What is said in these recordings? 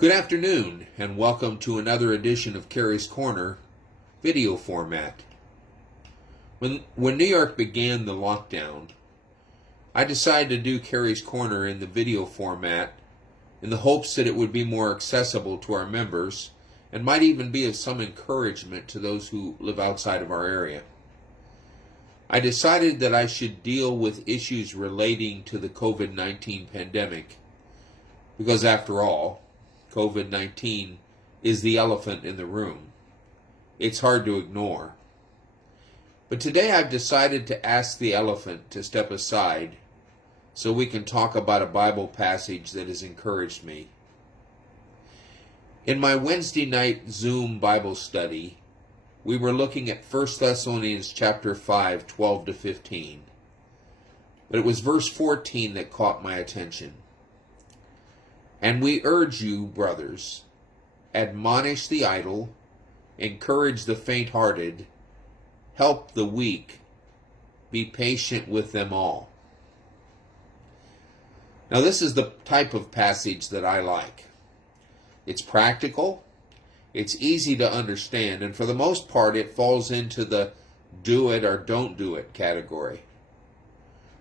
Good afternoon, and welcome to another edition of Kerry's Korner video format. When New York began the lockdown, I decided to do Kerry's Korner in the video format in the hopes that it would be more accessible to our members and might even be of some encouragement to those who live outside of our area. I decided that I should deal with issues relating to the COVID-19 pandemic because, after all, COVID-19 is the elephant in the room. It's hard to ignore. But today I've decided to ask the elephant to step aside so we can talk about a Bible passage that has encouraged me. In my Wednesday night Zoom Bible study, we were looking at 1 Thessalonians chapter 5, 12 to 15. But it was verse 14 that caught my attention. And we urge you, brothers, admonish the idle, encourage the faint-hearted, help the weak, be patient with them all. Now, this is the type of passage that I like. It's practical, it's easy to understand, and for the most part, it falls into the do it or don't do it category.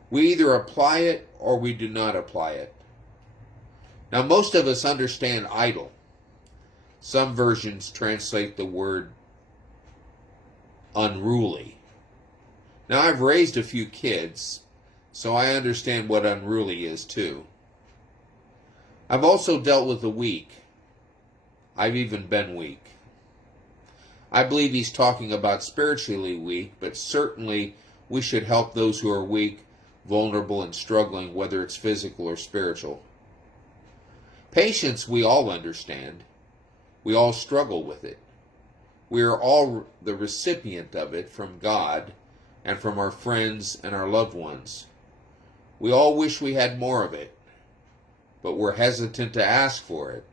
We either apply it or we do not apply it. Now, most of us understand idle. Some versions translate the word unruly. Now, I've raised a few kids, so I understand what unruly is too. I've also dealt with the weak. I've even been weak. I believe he's talking about spiritually weak, but certainly we should help those who are weak, vulnerable, and struggling, whether it's physical or spiritual. Patience, we all understand. We all struggle with it. We are all the recipient of it from God and from our friends and our loved ones. We all wish we had more of it, but we're hesitant to ask for it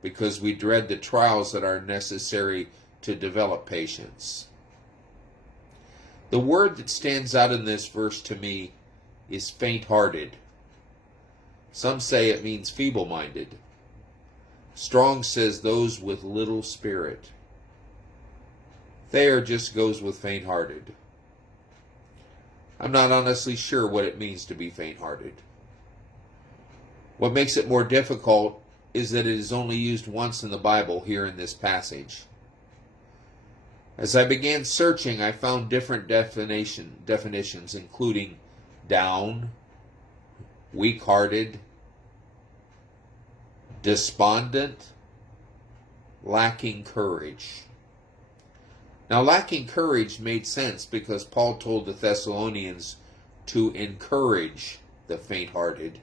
because we dread the trials that are necessary to develop patience. The word that stands out in this verse to me is faint-hearted. Some say it means feeble-minded. Strong says those with little spirit. Thayer just goes with faint-hearted. I'm not honestly sure what it means to be faint-hearted. What makes it more difficult is that it is only used once in the Bible here in this passage. As I began searching, I found different definitions, including down, weak-hearted, despondent, lacking courage. Now, lacking courage made sense because Paul told the Thessalonians to encourage the faint-hearted.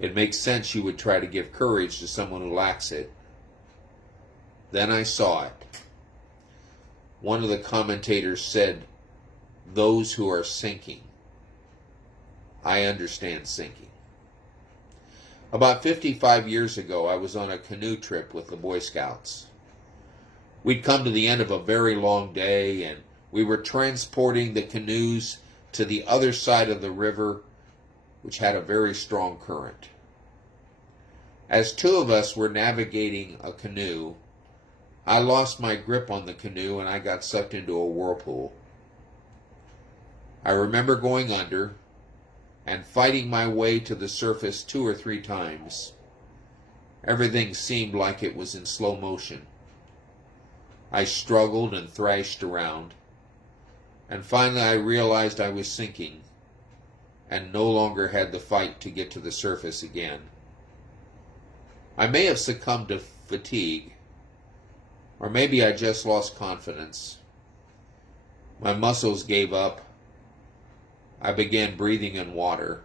It makes sense you would try to give courage to someone who lacks it. Then I saw it. One of the commentators said, those who are sinking. I understand sinking. About 55 years ago, I was on a canoe trip with the Boy Scouts. We'd come to the end of a very long day, and we were transporting the canoes to the other side of the river, which had a very strong current. As two of us were navigating a canoe, I lost my grip on the canoe and I got sucked into a whirlpool. I remember going under and fighting my way to the surface 2 or 3 times. Everything seemed like it was in slow motion. I struggled and thrashed around, and finally I realized I was sinking and no longer had the fight to get to the surface again. I may have succumbed to fatigue, or maybe I just lost confidence. My muscles gave up. I began breathing in water.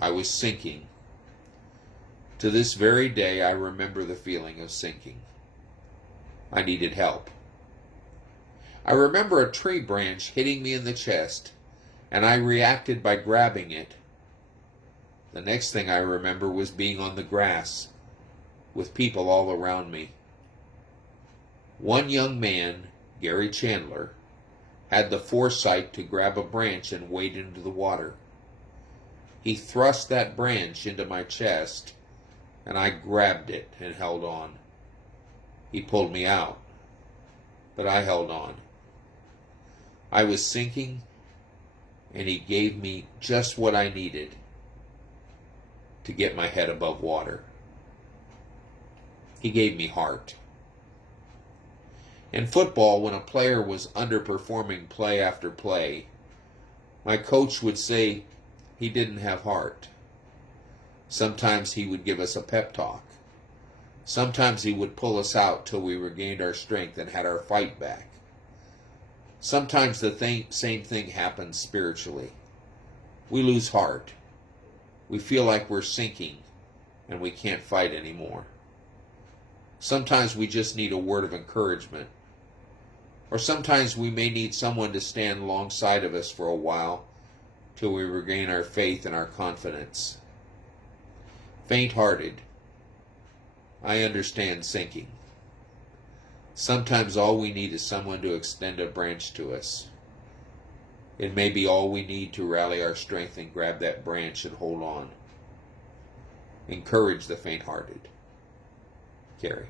I was sinking. To this very day, I remember the feeling of sinking. I needed help. I remember a tree branch hitting me in the chest, and I reacted by grabbing it. The next thing I remember was being on the grass with people all around me. One young man, Gary Chandler, had the foresight to grab a branch and wade into the water. He thrust that branch into my chest and I grabbed it and held on. He pulled me out, but I held on. I was sinking, and he gave me just what I needed to get my head above water. He gave me heart. In football, when a player was underperforming play after play, my coach would say he didn't have heart. Sometimes he would give us a pep talk. Sometimes he would pull us out till we regained our strength and had our fight back. Sometimes the same thing happens spiritually. We lose heart. We feel like we're sinking and we can't fight anymore. Sometimes we just need a word of encouragement. Or sometimes we may need someone to stand alongside of us for a while till we regain our faith and our confidence. Faint-hearted, I understand sinking. Sometimes all we need is someone to extend a branch to us. It may be all we need to rally our strength and grab that branch and hold on. Encourage the faint-hearted. Kerry.